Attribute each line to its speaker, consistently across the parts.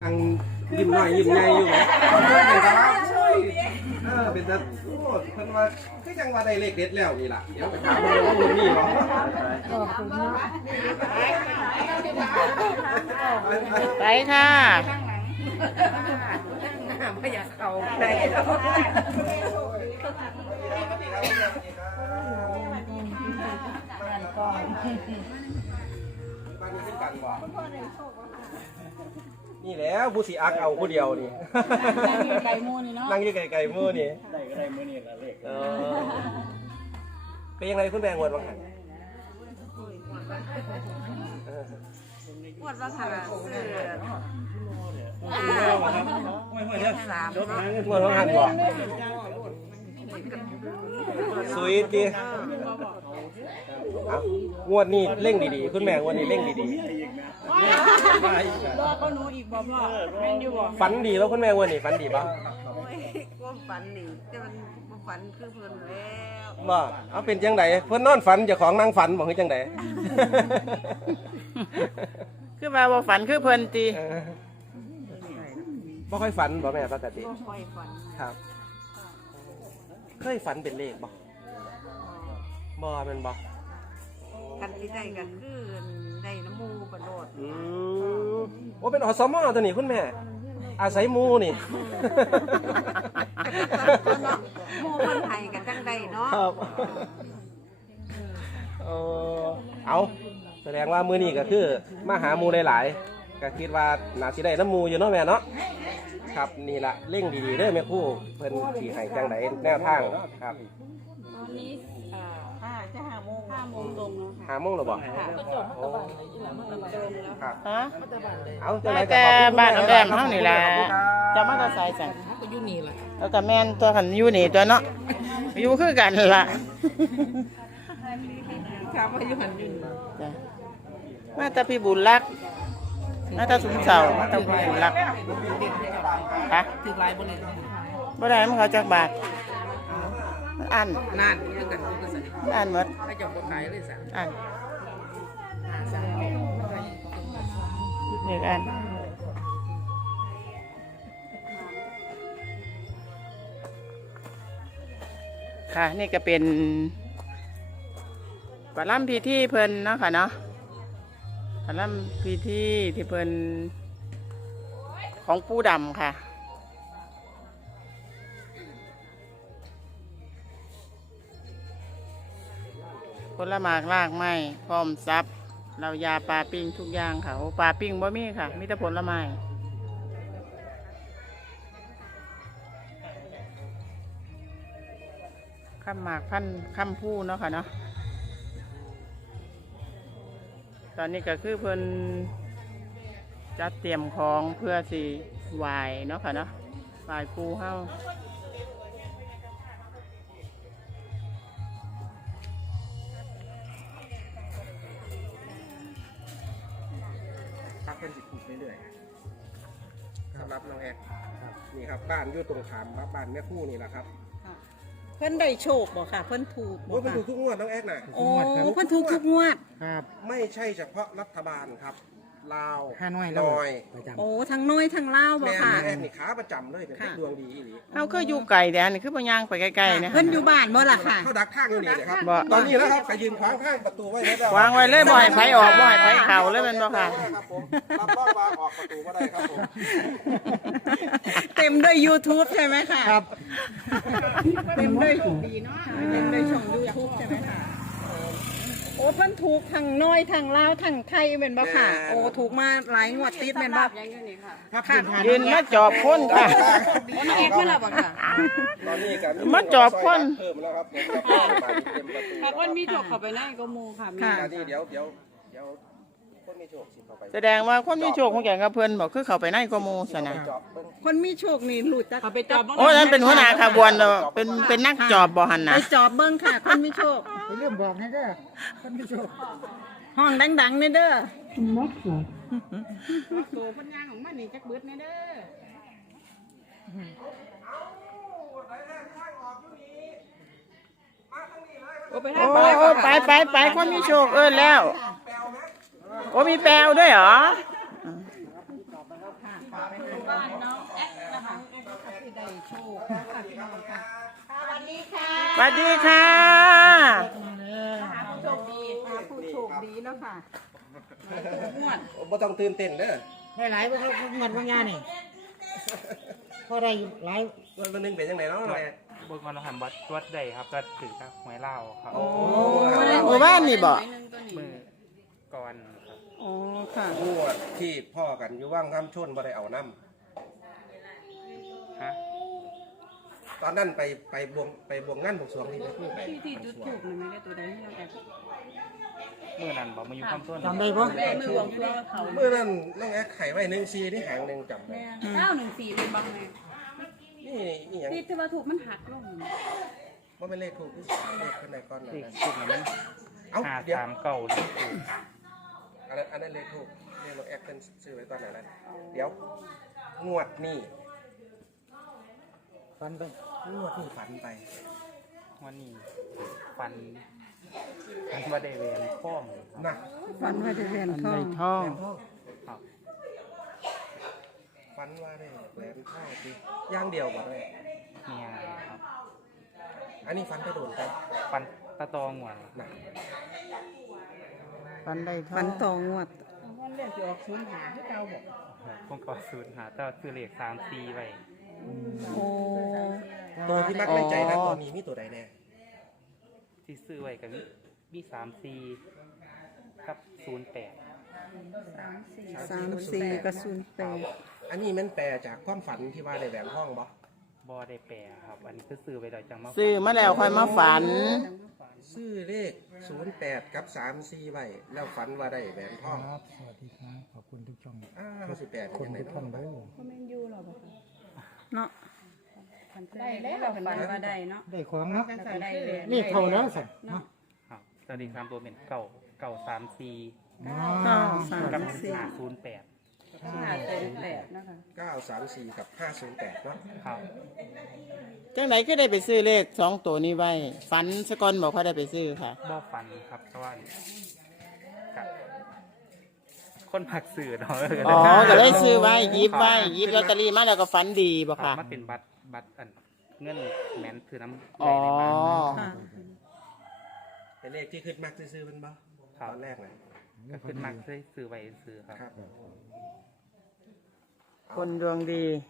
Speaker 1: ยังยิ้มหน่อยยิ้มใหญ่อยู่ไหมเป็นตาเป็นตาโอ้เพิ่นว่าคือจังว่าได้เลขเด็ดแล้วนี่ล่ะเดี๋ยวไปถามว่าลุงนี่เนาะ
Speaker 2: ไปค่ะ
Speaker 3: ไม่อยากเอาได้
Speaker 1: นี่แหล้วผู้สีอักเอาผู้เดียวนี่
Speaker 2: นั่งอยู่ไก่มูนี่เนาะ
Speaker 1: นั่งอยู่ไก่มือนี่
Speaker 4: ได้ก็ได้มือนี่ละเลข
Speaker 1: เป็นยังไงคุณแม่งวดบ้างครับ
Speaker 3: ปวดว่าค่ะ
Speaker 1: งวดบ้างหันบ่สวยจีงวดนี้เร่งดีๆคุณแม่งวดนี้เร่งดี
Speaker 2: รอเขาหนูอีกบ่พ่อแม่นอยู่บ่
Speaker 1: ๆฝันดีแล้วคุณแม่งวดนี้ฝันดีป่ะ
Speaker 3: ก็ฝันนี่จะมันฝันคือเพิ่นแล้ว
Speaker 1: บ่เอาเป็นจังไดเพิ่นนอนฝันเจ้าของนั่งฝันบ่คือจังได
Speaker 2: คือว่าบ่ฝันคือเพิ่นติ
Speaker 1: บ่ค่อยฝันบ่แม่ปกติ
Speaker 3: ก็ค่อยฝัน
Speaker 1: ครับเคยฝันเป็นเลขบ่บ่แม่นบ่
Speaker 3: กันที่ได้กันคือได้น้ำมูกระโดด
Speaker 1: โอ้เป็นอสมตัวนี้คุณแม่อาศัยมูนี่
Speaker 3: มูมันไทยกันจังได้เนาะ
Speaker 1: ครับเอาแสดงว่ามือนี้ก็คือมาหามูหลายๆก็คิดว่าน่าสิได้น้ำมูอยู่เนาะแม่เนาะครับนี่ละเร่งดีๆเด้อแม่ครูเพิ่นสิให้จังไดแนวทางครับ
Speaker 2: ตอนนี้จะ5 โมงตรงแล้ว
Speaker 1: 5
Speaker 2: ค่ะ
Speaker 1: โมงแล้วบ่
Speaker 2: ก็จบมาตะวันเลยอีหลังมาตะวันแล้ว
Speaker 1: ครับ
Speaker 2: ฮะ
Speaker 1: เอาจังได๋
Speaker 2: แต่บ้านแอมเฮานี่ล่ะจะมาตะไสสั่น
Speaker 3: ก็อยู่นี่แหละ
Speaker 2: แล้วก็แม่นตัวกันอยู่นี่ตัวเนาะอยู่คือกันล่ะ
Speaker 3: ถามว่าอยู่หันอยู่
Speaker 2: จ้ะมาตะพี่บุญรักมาตะสุนเสามาตะพี่บุญรักฮะ
Speaker 3: ถือลายบ่เลย
Speaker 2: บ่ได้มันเขาจักบาทอัน
Speaker 3: นานนี่กันก็สิ
Speaker 2: อันหมด
Speaker 3: ให้เจ้าบ่ขายเลยซะ
Speaker 2: อันเด็กอันค่ะนี่ก็เป็นปลำพิธีเพิ่นเนาะค่ะเนาะปลำพิธีที่เพิ่นของปู่ดำค่ะผลหมากรากไม้พร้อมซับเรายาปลาปิ้งทุกอย่างค่ะโอ้ปลาปิ้งบ่มีค่ะมีแต่ผลไม้ข้ามหมากพันข้ามผู้เนาะค่ะเนาะตอนนี้ก็คือเพิ่นจัดเตรียมของเพื่อสิไหว้เนาะค่ะเนาะไหว้ปู่เฮา
Speaker 1: เพิ่นสิปลูกเรื่อยๆสำหรับน้องแอกนี่ครับบ้านอยู่ตรงขามบ้านแม่คู่นี่แหละครับ
Speaker 2: เพิ่นได้โชคบ่ค่ะเพิ่นถูก
Speaker 1: โอ้ยเพิ่นถูกทุกงวดน้องแอกน่ะ
Speaker 2: โอ้เพิ่นถูกทุกงวด
Speaker 1: ครับไม่ใช่เฉพาะรัฐบาลครับลาว
Speaker 4: น้อย
Speaker 2: โอ้ทั้งน้อยทั้งลาวบ่ค่ะ
Speaker 1: แม่แอกนี่ขาประจำเลยเป็นดวงดีอีหลี
Speaker 2: เฮาคืออยู่ไกลแต่อันนี้คือบ่ย่างไปใกล้ๆนะ
Speaker 3: เพิ่นอยู่บ้านบ่ล่ะค่ะ
Speaker 1: เขาดักทางอยู่นี่เลยครับตอนนี้แล้วครับไปยืนขวางข้างประตูไว้แล้ว
Speaker 2: วางไว้เลยบ่ให้ไผออกบ่ให้ไผเข้าเลยแม่นบ่ค่ะ
Speaker 1: ครับผมรับรองว่าออกประตูบ่ได้ครับผม
Speaker 2: เต็มด้วย YouTube ใช่ไหมค่ะ
Speaker 4: ครับ
Speaker 2: เต็มด้วยดีเนาะเต็มด้วยช่อง YouTube ใช่ไหมค่ะโอ้เพิ่นถูกทั้งน้อยทั้งลาวทั้งไทยแม่นบ่ค่ะโอ้ถูกมาหลายงวดติดแม่นบ่
Speaker 4: ครับ
Speaker 2: ยืนมาจอบคนค่ะ
Speaker 3: น้องแอกมาแล้วบ่ค่ะ
Speaker 1: ตอนนี้กัน
Speaker 2: มาจอบคน
Speaker 1: เพิ่มแล้วครับผม
Speaker 3: หากว่ามีจบเข้าไปในก็มูค่ะมี
Speaker 1: นี่เดี๋ยวคนมีโชคสิเข้าไป
Speaker 2: แสดงว่าคนมีโชคของแกกับเพิ่นบอกคือเข้าไปในกโมสนะ
Speaker 3: คนมีโชคนี่หลุดจักเข้าไปจอบ
Speaker 2: โอ้นั่นเป็นหัวหน้าขบวนเป็นนักจอบบ่หั่นน่ะ
Speaker 3: ไปจอบเบิ่งค่ะคนมีโชค
Speaker 4: ไปเริ่มบอกให้เด้อคนมีโชค
Speaker 3: ห้องดังๆนี่เด้อ
Speaker 2: มักเหรอ
Speaker 3: โตเพิ่นย่างของมันนี่จักเบิดนี่เด้
Speaker 2: อไปคนมีโชคแล้วโอ้มีแปลวด้วยเหรอบ้านน้องแอ๊กนะคะที่ได้โชคค่ะพี่น้องค่ะสวัสดีค่ะ
Speaker 5: สวัสดีค่ะ
Speaker 2: ผู้โชคดีผู้โชคดีเนาะค่ะงวด
Speaker 1: บ่ต้องตื่นเต้นเด้อ
Speaker 4: ได้หลายบ่ครับเงินบางอย่างนี่พอได้หลาย
Speaker 1: วันนึงเป็นจังไดเนาะแม่
Speaker 6: เบิกมันหันวัดใดครับก็ถือกับหวยเล่าครับ
Speaker 1: โอ้
Speaker 5: หมู่บ้านนี่บ่
Speaker 6: มือก่อนครับ
Speaker 2: อ๋อค่ะ
Speaker 1: งวดที่พ่อกันอยู่ว่างคำชนบ่ได้เอาน้
Speaker 6: ฮะ
Speaker 1: ำตอนนั้นไปบวงงานบวงสรวงนี่นะคือไป
Speaker 2: ที่จุดถูกมันไม่ได้ตัวใดให้น้องแอ๊ก
Speaker 6: มือนั้นบอกมาอยู่ข้ามต้น
Speaker 4: จำได้บ่
Speaker 2: ได้มือหวงตัวเขา
Speaker 1: เมื่อนั้นน้องแอ๊กไข่ไว้1-4ที่หางหนึงจำได้
Speaker 3: 914เป็นบางแม่
Speaker 1: นี่อีหยัง
Speaker 3: ที่ที่ว่าถูกมันหักลง
Speaker 1: บ่เป็นเลขถูกที่เลขขึ้นในก้อนนั้น
Speaker 6: เลข
Speaker 1: นะ
Speaker 6: สุดนั้น
Speaker 1: เอ้า
Speaker 6: หา
Speaker 1: เดี๋ยว
Speaker 6: สามเก่าเลขถูก
Speaker 1: อันนั้นเลขถูกเลขน้องแอ๊กเพิ่นซื้อไว้ตอนนั้นเดี๋ยวงวดนี้
Speaker 4: ฟันไป
Speaker 1: งวดนี้ฝันไป
Speaker 6: วันนี้ฟันว่าได้เวียนข้อง
Speaker 1: นะ
Speaker 2: ฝันว่าจะเรียน
Speaker 5: อัน
Speaker 2: ทอ
Speaker 5: ใด
Speaker 2: ง
Speaker 5: ท้อง
Speaker 1: แหลมทอง
Speaker 6: ครับ
Speaker 1: ฝันว่าได้แหลมทองสิอย่างเดียวบ่ได้
Speaker 6: เนี่ยครับ
Speaker 1: อันนี้ฝันไปโดนกัน
Speaker 6: ฟันตะตองหวน
Speaker 1: นะ
Speaker 5: ฟันได้ท้อ
Speaker 2: ฝั
Speaker 5: ง
Speaker 2: นต่องวด
Speaker 6: ผมก็สูตรหาแต่ซื้อเลข3-4ไว้
Speaker 2: โอ้
Speaker 1: ตัวที่มักในใจนะตัวนี้มีตัวใดแน่
Speaker 6: ที่ซื้อไว้กับมี3-4ครับ08
Speaker 2: 34กับ08
Speaker 1: อันนี้มันแปลจากความฝันที่ว่าได้แหลมทองบ่
Speaker 6: บอได้แปลครับ อันนี้คือซื้อไว้โดยจังมา
Speaker 5: ซื้อมาแล้วค่อยมาฝัน
Speaker 1: ซื้อเลข08กับ34ไว้แล้วฝันว่าได้แหลมทอง
Speaker 4: ครับสวัสดีครับขอบคุณทุกช่อง
Speaker 1: เขาสิแปลเป็น
Speaker 4: คน
Speaker 1: ยังไง
Speaker 4: ทุกท่าน
Speaker 1: เนาะ
Speaker 4: เด้อ
Speaker 2: เนาะ
Speaker 3: ได้แล้วฝันว่าได้เนาะ
Speaker 4: ได้ของเนาะ
Speaker 3: แล้วก็ได้เลย
Speaker 4: นี่เข้าแล้วสั่นเนาะ
Speaker 6: ครับตอนนี้3ตัวเป็น934
Speaker 4: อ๋อ
Speaker 6: กับ
Speaker 2: 934
Speaker 6: 508
Speaker 3: 508นะคะ
Speaker 1: 934กับ508เนาะ
Speaker 6: ครับ
Speaker 5: จังไหนก็ได้ไปซื้อเลข2ตัวนี้ไว้ ฝันสกอนบอกว่าได้ไปซื้อค่ะ
Speaker 6: บ่ฟันครับเพราะว่ากับคนผักสื่อเนาะ
Speaker 5: อ๋อ ก็เลยซื้อไว้หยิบไว้หยิบลอตเตอรี่มาแล้วก็ฝันดีบ่ค่ะ
Speaker 6: มันเป็นบัตรอันเงินแมนถือน้ำ
Speaker 5: อ๋อ
Speaker 6: ในบ้าน
Speaker 2: ค่ะ
Speaker 1: เป็นเลขที่ขึ้นมักซื้อๆมันบ่
Speaker 6: ครับ
Speaker 1: ตอนแรกเลย
Speaker 6: ก็ขึ้นมาซื้อไว้ซื้อครับ
Speaker 1: ครับ
Speaker 5: คนดวงดี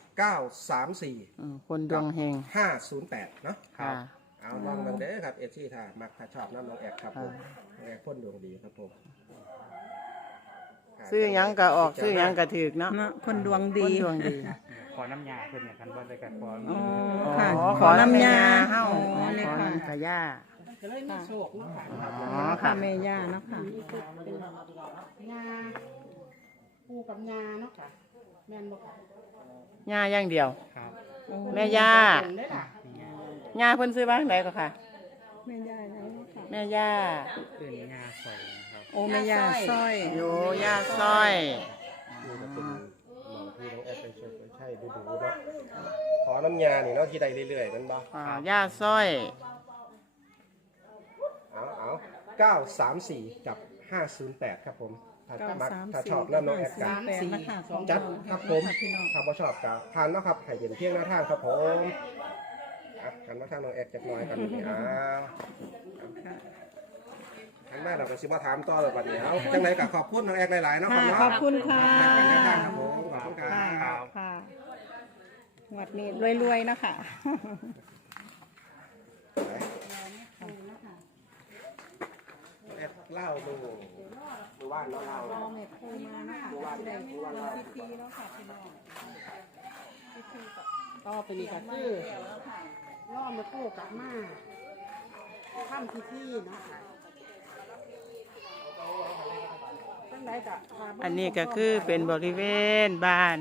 Speaker 1: 934
Speaker 5: คนดวงเฮง
Speaker 1: 508เนาะ
Speaker 5: ค่ะ
Speaker 1: เอาลองเบิ่งเด้อครับเอฟซีค่ะมักถ้าชอบน้ำน้องแอกครับผม
Speaker 5: ค่ะ
Speaker 1: น้องแอกพ่นดวงดีครับผม
Speaker 5: ซื้อหยังก็ออกซื้อหยังก็ถูกเนาะ
Speaker 2: เนาะคนดวง
Speaker 5: ค
Speaker 2: ดี
Speaker 5: นดวงดี
Speaker 6: ขอน้ำยาเพื่อนเนี่ยกันว่าได้กับขอ
Speaker 2: อ๋อค่ะ
Speaker 5: อ๋อ
Speaker 2: ขอน้ำยา
Speaker 5: เฮา
Speaker 2: อ๋อ
Speaker 5: ข
Speaker 2: นี่
Speaker 5: อ
Speaker 2: ค่ะ
Speaker 5: น้ำกะย่า
Speaker 2: อ๋อค่ะแม่ย่าเนาะค่ะ
Speaker 3: ปูกับงาเนาะค่ะแม่นบ่ค่ะ
Speaker 5: ย่าอย่างเดียว
Speaker 6: ครับ
Speaker 5: แม่ย่า
Speaker 3: เด้อค่ะ
Speaker 5: ย่าเพิ่นซื้อบ้างไหนก็ค่ะ
Speaker 2: แม่ย่าแล้วค่ะ
Speaker 5: แม่ย่า
Speaker 6: เป็นยาใส่นะครับ
Speaker 2: โอ้แม่ย่าสร้อย
Speaker 5: โยย่าสร้อย
Speaker 1: นี่ก็เป็นหมอที่น้องแอกไปเชิญไปใช่ดูๆเนาะขอน้ำยานี่เนาะที่ใดเรื่อยๆมันบ่
Speaker 5: ย่าสร้อย
Speaker 1: เอา934 กับ 508 ครับผมถ้ามักถ้าชอบน้ำน้องแอกกัน
Speaker 2: 8นะคะสอง
Speaker 1: จัดครับผมถ้าบ่ชอบกับทานเนาะครับให้เป็นเพียงหน้าทางครับผมอ่ะกันมาทางน้องแอกจักหน่อยกันนี่อ้าวทางแม่เราก็สิมาถามต่อเลยบัดนี้เอาจังไดก็ขอบคุณน้องแอกหลายๆเนาะครับ
Speaker 2: ค่ะ
Speaker 1: เนาะ
Speaker 2: ขอบคุณค่ะ
Speaker 1: กันแนวทางครับผมขอบคุณครั
Speaker 2: ค่ะ
Speaker 1: บ
Speaker 2: ค่ะงวดนี้รวยๆนะคะ
Speaker 1: แอดเล่าดูว่านเนาะเล่า
Speaker 2: รอเม็ดคูมานะคะแสดงที่วันพิธีเนาะค่ะพี่น้องพิธีก็
Speaker 3: ต่อไปนี้ก็คือล่อมาคู่กลับมาทำพิธีเนาะค่ะจังไดก็ว่าบ่
Speaker 5: อันนี้ก็คือเป็นบริเวณบ้าน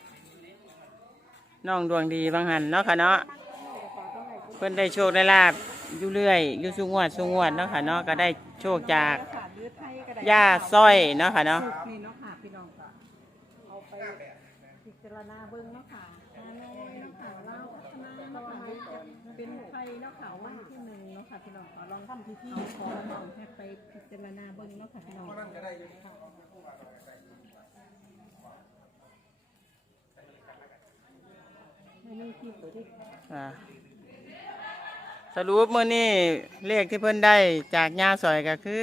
Speaker 5: น้องดวงดีบางหันเนาะค่ะเนาะเพิ่นได้โชคได้ลาบอยู่เรื่อยอยู่สุงวดเนาะค่ะเนาะก็ได้โชคจาก
Speaker 2: ค่ะหรือไทยก็ได้
Speaker 5: ย่าสร้อยเนาะค่ะเนาะ
Speaker 2: นี่เนาะค่ะพี่น้องค่ะเอาไปพิจารณาเบิ่งเนาะค่ะฮานอยเนาะค่ะลาวพัฒนาเนาะค่ะเป็นไทยเนาะค่ะวันที่1เนาะค่ะพี่น้องลองทำพิธีขอน้องให้ไปพิจารณาเบิ่งเนาะค่ะพี่น้อง
Speaker 5: อ่าสรุปมื้อนี้เลขที่เพิ่นได้จากย่าสอยก็คือ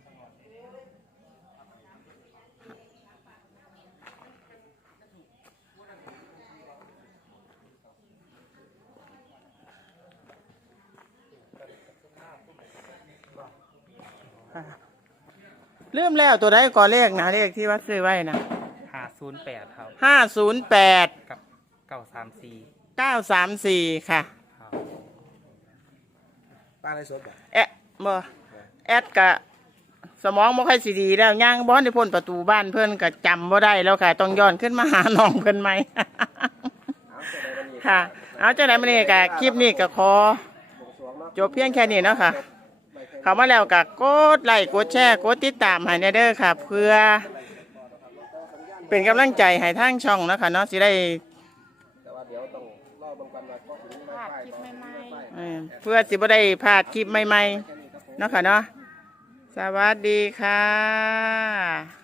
Speaker 5: ลืมแล้วตัวใดก่อเลขนะเลขที่ว่าซื้อไว้นะ
Speaker 6: 508ครับ
Speaker 5: 508
Speaker 6: กับ934
Speaker 5: 934ค่ะ
Speaker 6: ครับ
Speaker 1: ป้าได้สดบ่
Speaker 5: แอะบ่แอดกะสมองบ่ค่อยสิดีแล้วย่างบ่ได้พ้นประตูบ้านเพิ่นก็จำบ่ได้แล้วค่ะต้องย้อนขึ้นมาหาน้องเพิ่นใหม่ ค่ะ เอาจังได๋มื้อนี้ก็คลิปนี้ก็ขอจบเพียงแค่นี้เนาะค่ะ เข้ามาแล้วก็กดไลค์กดแชร์กดติดตามให้แน่เด้อค่ะ เพื่อเป็นกำลังใจให้ทางช่องเนาะค่ะเนาะสิได้
Speaker 1: แต่ว่าเดี๋ยวต้องรอเบิ่งก่อนว่าก็ถึงไม่ไปคลิปใหม่
Speaker 5: เพื่อสิบ่ได้พลาดคลิปใหม่ๆเนาะค่ะเนาะสวัสดีค่ะ